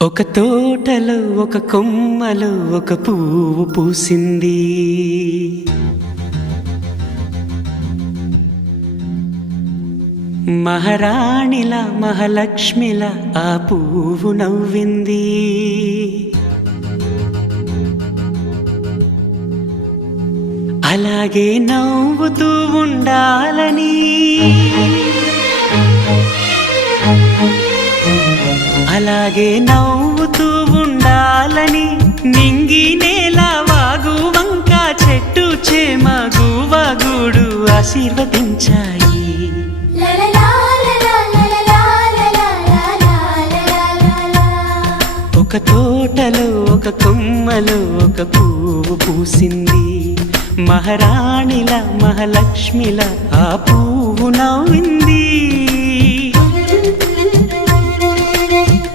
ఒక తోటలో ఒక కొమ్మలో ఒక పువ్వు పూసింది. మహారాణిలా మహాలక్ష్మిలా ఆ పువ్వు నవ్వింది. అలాగే నవ్వుతూ ఉండాలని, అలాగే నవ్వుతూ ఉండాలని నింగి నేల వాగు వంక చెట్టు చేమ గువగూడు ఆశీర్వదించాయి. ఒక తోటలో ఒక కొమ్మలో ఒక పువ్వు పూసింది. మహారాణిలా మహాలక్ష్మిలా ఆ పువ్వు నవ్వింది.